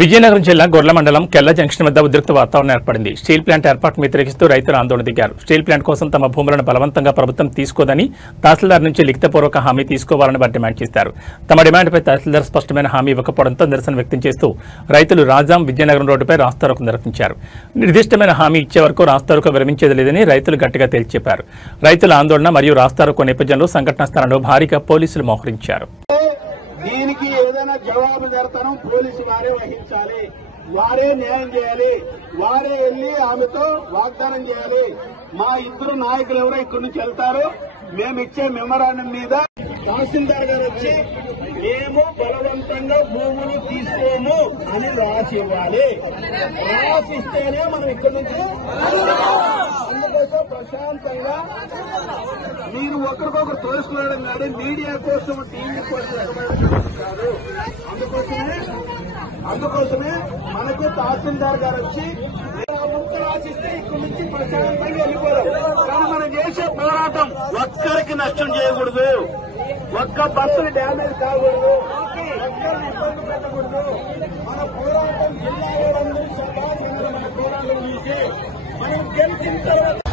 విజయనగరం జిల్లా గొర్ల మండలం కెల్ల జంక్షన్ వద్ద ఉద్రిక్త వాతావరణం ఏర్పడింది. స్టీల్ ప్లాంట్ ఏర్పాటును వ్యతిరేకిస్తూ రైతులు ఆందోళన దిగారు. స్టీల్ ప్లాంట్ కోసం తమ భూములను బలవంతంగా ప్రభుత్వం తీసుకోదని తహసీల్దార్ నుంచి లిఖితపూర్వక హామీ తీసుకోవాలని వారు డిమాండ్ చేశారు. తమ డిమాండ్పై తహసీల్దార్ స్పష్టమైన హామీ ఇవ్వకపోవడంతో నిరసన వ్యక్తం చేస్తూ రైతులు రాజాం విజయనగరం రోడ్డుపై రాస్తారోకో నిర్వహించారు. నిర్దిష్టమైన హామీ ఇచ్చే వరకు రాస్తారోకో విరమించేది లేదని రైతులు గట్టిగా తేల్చి చెప్పారు. రైతుల ఆందోళన మరియు రాస్తారోకో నేపథ్యంలో సంఘటనా స్థలంలో భారీగా పోలీసులు మోహరించారు. దీనికి ఏదైనా జవాబుదారితనం పోలీసు వారే వహించాలి, వారే న్యాయం చేయాలి, వారే వెళ్లి ఆమెతో వాగ్దానం చేయాలి. మా ఇద్దరు నాయకులు ఎవరో ఇక్కడి నుంచి వెళ్తారు, మేము ఇచ్చే మెమరాండం మీద తహసీల్దార్ గారు వచ్చి మేము బలవంతంగా భూములు తీసుకోము అని రాసి ఇవ్వాలి. రాసిస్తేనే మనం ఇక్కడి నుంచి అందుకోసం ప్రశాంతంగా మీరు ఒకరికొకరు తోసుకోవడం కానీ మీడియా కోసం టీవీ కోసం కాదు. అందుకోసమే మనకు తహసీల్దార్ గారు వచ్చి ముక్క రాసిస్తే ఇక్కడి నుంచి ప్రశాంతంగా వెళ్ళిపోవడం. కానీ మనం చేసే పోరాటం ఒక్కరికి నష్టం చేయకూడదు, ఒక్క బస్సులు డ్యామేజ్ కాకూడదు, ఒక్కరిని ఇబ్బంది పెట్టకూడదు. మన పోరాటం జిల్లాలో అందరూ సభ మన పోరాటం చేసి మనం గెలిచిన తర్వాత